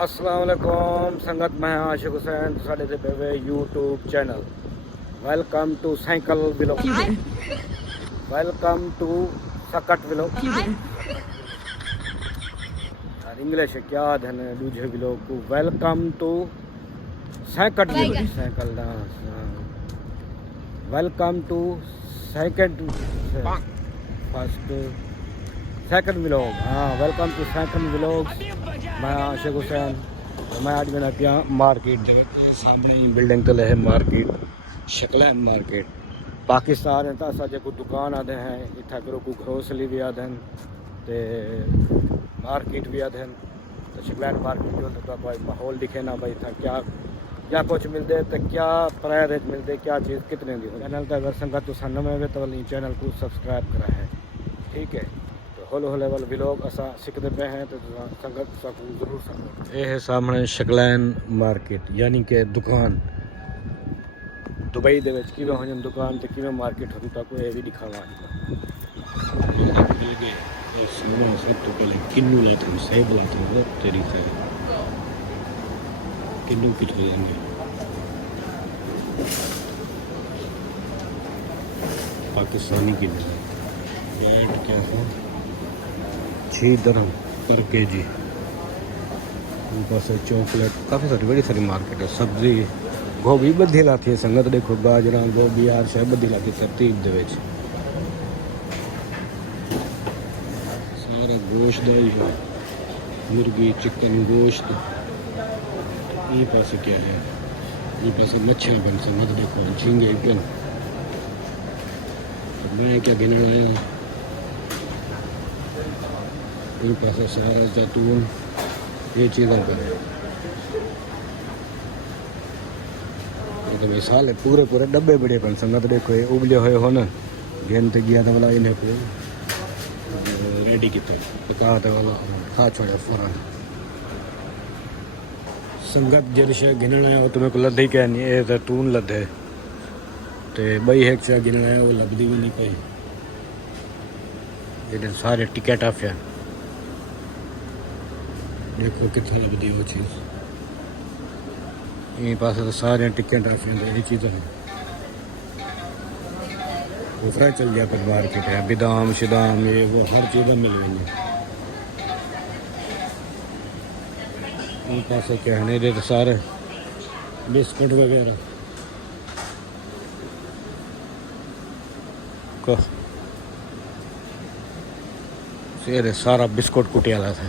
अस्सलाम वालेकुम संगत, मैं आशिक हुसैन साढ़े ते पे YouTube channel. Welcome to cycle vlog, welcome to सकट व्लॉग। यार इंग्लिश क्या धन दूजे व्लॉग को welcome to cycle vlog, cycle dance. Welcome to second first second vlog. हाँ, वेलकम टू सेकंड व्लॉग। मैं आशिक हुसैन। मैं आज मैंने पिया मार्केट दे सामने ही बिल्डिंग तले है मार्केट, शकलैन मार्केट। पाकिस्तान है तो जो को दुकान आते हैं इतना करो को ग्रोसरी भी आते हैं ते मार्केट भी आते हैं। तो शकलैन मार्केट जो तो भाई माहौल दिखे ना भाई था क्या क्या कुछ मिलते तो क्या प्राइस मिलते क्या चीज़ कितने दी। चैनल का अगर संगत तो नवे वे तो चैनल को सब्सक्राइब करा है, ठीक है। हौले हौले वाल व्लॉग असा सीखते पे हैं तो संगत जरूर संगत। ये है सामने शकलैन मार्केट यानी कि दुकान। दुबई दे विच किवें हो दुकान तो किवें मार्केट होती ताको ये भी दिखावा। सब तो पहले किन्नू लाते हैं, सही बुलाते हैं वो तेरी से किन्नू किट हो जाएंगे। पाकिस्तानी किन्नू रेट क्या है 6 दरहम पर केजी। ऊपर से चॉकलेट काफ़ी सारी बड़ी सारी मार्केट है। सब्जी गोभी बधी लाती है संगत, देखो गाजर गोभी यार शायद बधी लाती तरतीब दे विच। सारा गोश्त दा ही है, मुर्गी चिकन गोश्त। ये पास क्या है, ये पास मच्छियाँ बन संगत देखो झींगे पेन। मैं क्या गिनना आया, इन पास सारा जैतून ये चीज़ें पर तो मिसाल है पूरे पूरे डब्बे बड़े पन संगत देखो ये उबले हुए हो ना गेंद गया था वाला इन्हें को रेडी किते पका था वाला खा छोड़ा फौरन। संगत जल शे गिनना है वो तुम्हें को लद्दे क्या नहीं ये जैतून लद्दे ते बई एक शे गिनना है वो लभदी भी नहीं पाई। ये सारे टिकट ऑफ है, देखो कितना लभदी वो चीज़। ये पास तो सारे टिकट ऑफियां ये चीज़ें हैं। दूसरा चल गया पर मार्केट है बादाम शिदाम ये वो हर चीज़ें मिल रही हैं। ये पास क्या है नहीं तो सारे बिस्कुट वगैरह को सारा बिस्कुट कुटियाला था।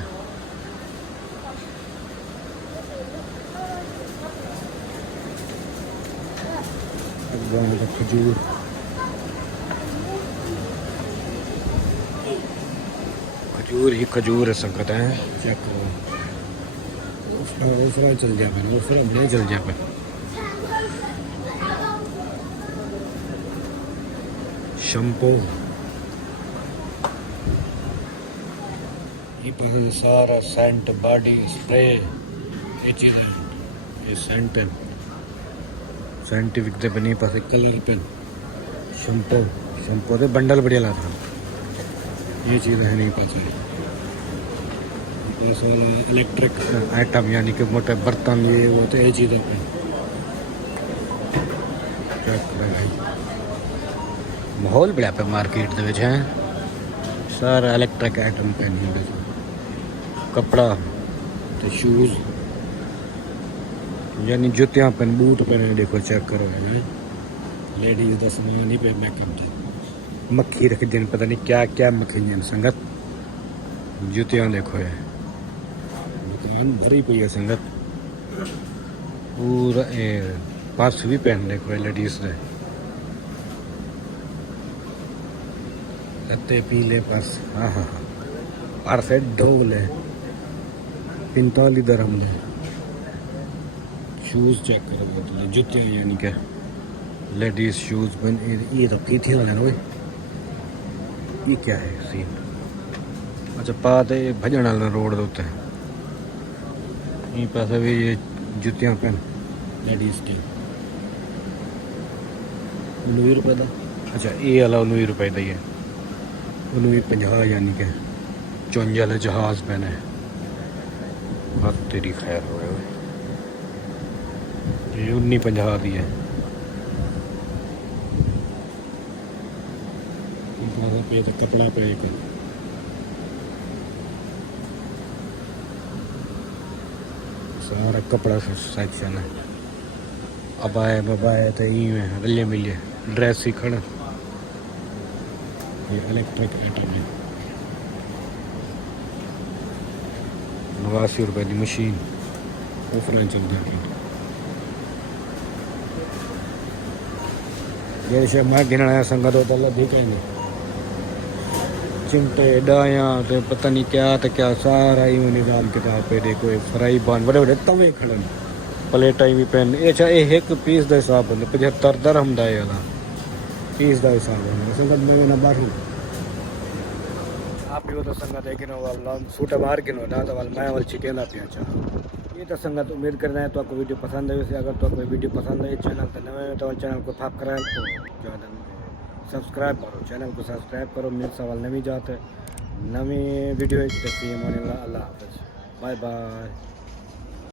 खजूर खजूर ही खजूर है संगत है। चेक करो दूसरा चल जाए पर दूसरा बड़े चल जाए पर शैम्पू ये पर सारा सेंट बॉडी स्प्रे ये चीज़ें ये सेंट है साइंटिफिक दे बनी पास कलर पेन शैम्पू शैम्पू दे बंडल बढ़िया लाता ये चीज़ है नहीं पास है। पास वाला इलेक्ट्रिक आइटम यानी कि मोटे बर्तन ये वो तो ये चीज़ है पेन। चेक करें भाई माहौल बड़ा पे मार्केट दे विच है सारा इलेक्ट्रिक आइटम पेन कपड़ा तो शूज़ यानी जुतियाँ पेन बूट पेन देखो चेक करो है लेडीज़ का सामान ही पे मेकअप मक्खी रख दिन पता नहीं क्या क्या मक्खी संगत। जुतियाँ देखो है दुकान भरी पई है संगत पूरा पर्स भी पहन देखो है लेडीज़ ने लत्ते पीले पर्स। हाँ हाँ हाँ पर्स है ढोल है 45 दरहम है। शूज़ चेक करो जुतियाँ यानी कि लेडीज़ शूज़ बन ये तो पीथे वाले ना ये क्या है सीन। अच्छा पाते भजन वाला रोड होता है ये पास भी ये जुतियाँ पहन लेडीज़ की 19 रुपये का। अच्छा ये वाला 19 रुपये का ही है 19 50 यानी कि 54 जहाज़ पहने बात तेरी खैर हो गए ये 1950 दी है पे तो कपड़ा पे एक सारा कपड़ा सेक्शन है अबाए बबाए तो ही में रले मिले ड्रेस ही खड़ा ये इलेक्ट्रिक आइटम है 89 रुपए की मशीन ऑफलाइन चलती है ये शे मैं गिनना संगत होता अल्लाह देखा ही नहीं चिमटे डाया तो पता नहीं क्या तो क्या सारा ही निजाम किताब पे देखो फ्राई पान बड़े बड़े तवे खड़न प्लेटा भी पेन ये एक पीस का हिसाब होंगे 75 दरहम का पीस का हिसाब होंगे संगत में ना बाहर आप भी तो संगत है कि सूट मार के ना तो वाल मैं वाल चिकन पिया चाह ये तो संगत उम्मीद कर रहे हैं तो आपको वीडियो पसंद है वैसे अगर तो आपको वीडियो पसंद है चैनल तो नए तो चैनल को सब्सक्राइब करो सब्सक्राइब करो चैनल को सब्सक्राइब करो मेरे सवाल नवी जाते नवी वीडियो अल्लाह हाफ़िज़ बाय बाय।